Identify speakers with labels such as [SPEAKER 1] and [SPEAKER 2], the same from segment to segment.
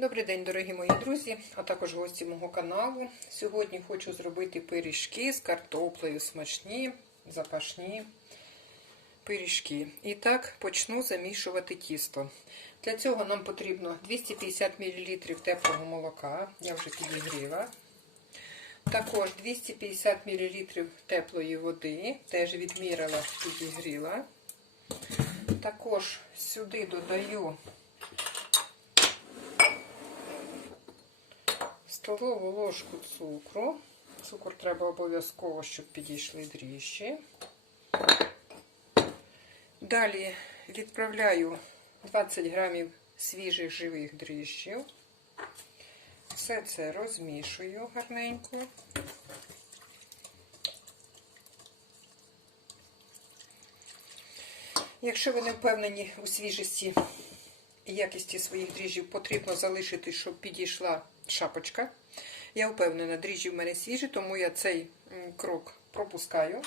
[SPEAKER 1] Добрий день, дорогі мої друзі, а також гості мого каналу. Сьогодні хочу зробити пиріжки з картоплею, смачні, запашні пиріжки. І так почну замішувати тісто. Для цього нам потрібно 250 мл теплого молока, я вже підігріла. Також 250 мл теплої води, теж відмірила, підігріла. Також сюди додаю столову ложку цукру. Цукор треба обов'язково, щоб підійшли дріжджі. Далі відправляю 20 грамів свіжих живих дріжджів. Все це розмішую гарненько. Якщо ви не впевнені у свіжості і якісті своїх дріжджів, потрібно залишити, щоб підійшла шапочка. Я впевнена, дріжджі в мене свіжі, тому я цей крок пропускаю.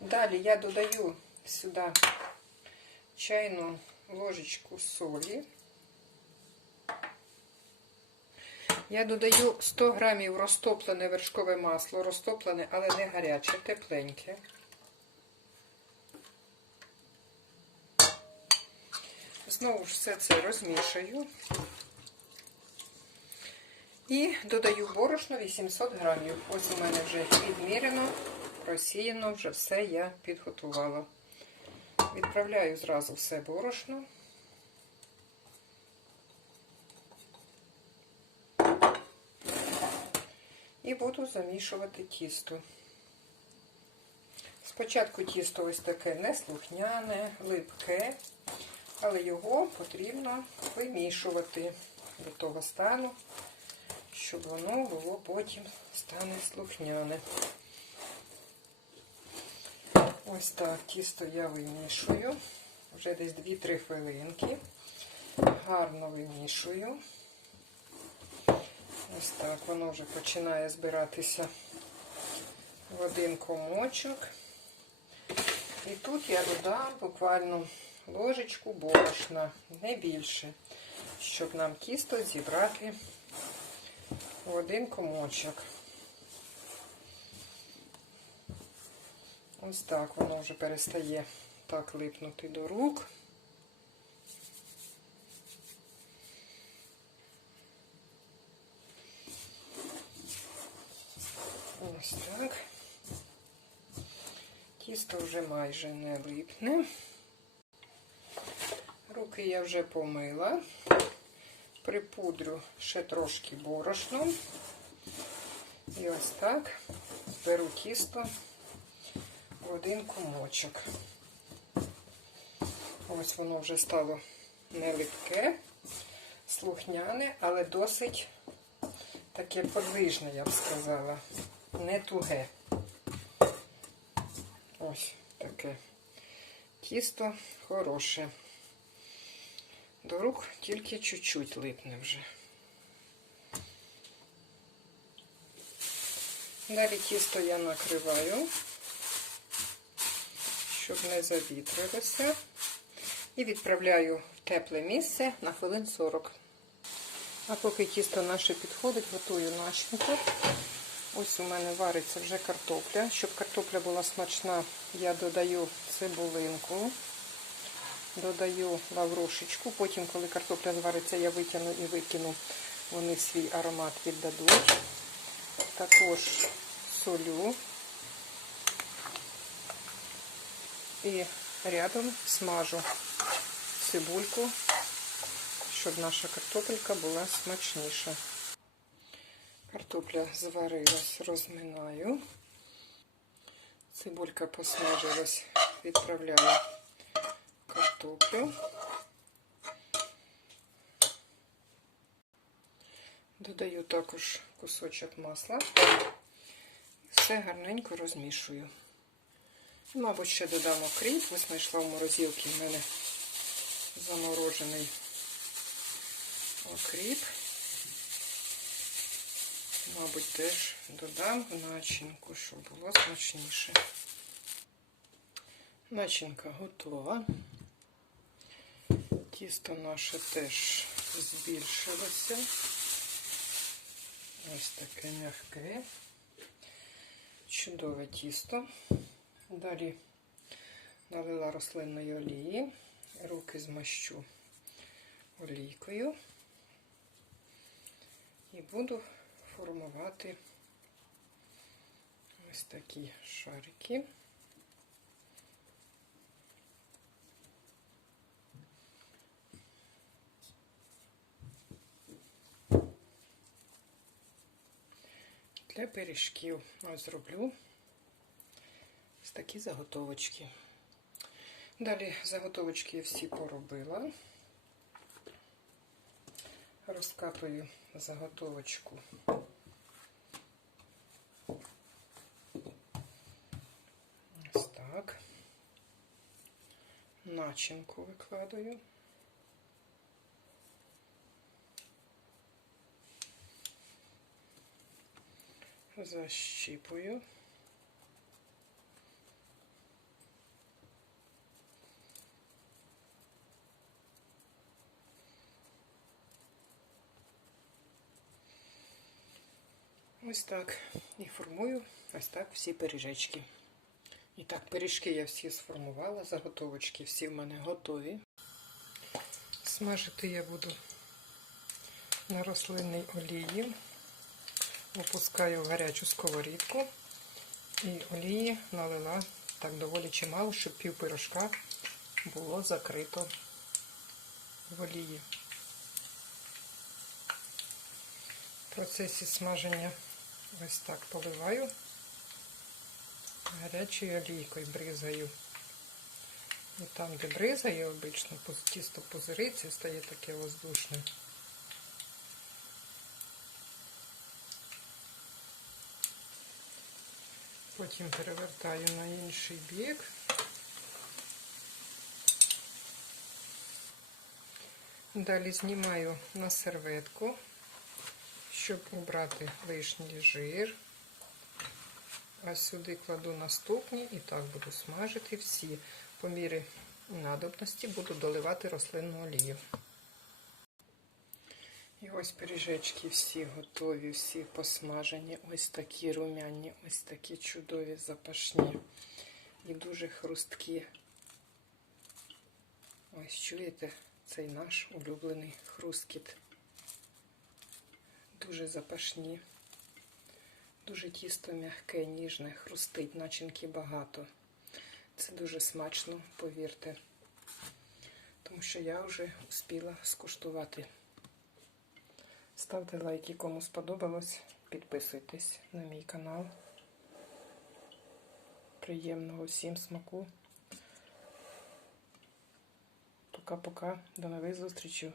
[SPEAKER 1] Далі я додаю сюди чайну ложечку солі. Я додаю 100 грамів розтоплене вершкове масло, розтоплене, але не гаряче, тепленьке. Знову ж все це розмішаю. І додаю борошно 800 грамів. Ось у мене вже відмірено, просіяно, вже все я підготувала. Відправляю зразу все борошно. І буду замішувати тісто. Спочатку тісто ось таке неслухняне, липке, але його потрібно вимішувати до того стану, щоб воно було потім стане слухняне. Ось так, тісто я вимішую. Вже десь 2-3 хвилинки. Гарно вимішую. Ось так, воно вже починає збиратися в один комочок. І тут я додам буквально ложечку борошна, не більше, щоб нам тісто зібрати в один комочок. Ось так воно вже перестає так липнути до рук. Ось так. Тісто вже майже не липне. Руки я вже помила, припудрю ще трошки борошном. І ось так беру тісто в один комочок. Ось воно вже стало не липке, слухняне, але досить таке подвижне, я б сказала, не туге. Ось таке тісто хороше. До рук тільки чуть-чуть липне вже. Далі тісто я накриваю, щоб не завітрилося. І відправляю в тепле місце на хвилин 40. А поки тісто наше підходить, готую начинку. Ось у мене вариться вже картопля. Щоб картопля була смачна, я додаю цибулинку, додаю лаврушечку. Потім, коли картопля звариться, я витягну і викину, вони свій аромат віддадуть. Також солю. І рядом смажу цибульку, щоб наша картопелька була смачніша. Картопля зварилась, розминаю. Цибулька посмажилась, відправляю картоплю. Додаю також кусочок масла. Все гарненько розмішую. Мабуть, ще додам окріп. Ось знайшла в морозилці в мене заморожений окріп. Мабуть, теж додам начинку, щоб було смачніше. Начинка готова. Тісто наше теж збільшилося. Ось таке м'яке. Чудове тісто. Далі налила рослинної олії, руки змащу олійкою і буду формувати ось такі шарики. Для пиріжків ось зроблю ось такі заготовочки. Далі заготовочки я всі поробила. Розкатую заготовочку. Ось так. Начинку викладаю. Защіпую. Ось так. І формую ось так всі пиріжечки. І так, пиріжки я всі сформувала, заготовочки всі в мене готові. Смажити я буду на рослинній олії. Опускаю в гарячу сковорідку і олії налила так доволі чимало, щоб пів пирожка було закрито в олії. В процесі смаження ось так поливаю гарячою олійкою бризаю. І там, де бризаю, обично тісто позириться, стає таке воздушне. Потім перевертаю на інший бік. Далі знімаю на серветку, щоб убрати лишній жир. А сюди кладу наступні і так буду смажити всі. По мірі надобності буду доливати рослинну олію. Ось пиріжечки всі готові, всі посмажені. Ось такі румяні, ось такі чудові запашні і дуже хрусткі. Ось чуєте, цей наш улюблений хрусткіт. Дуже запашні. Дуже тісто м'яке, ніжне, хрустить, начинки багато. Це дуже смачно, повірте. Тому що я вже успіла скуштувати. Ставте лайки, кому сподобалось. Підписуйтесь на мій канал. Приємного всім смаку. Пока-пока. До нових зустрічей.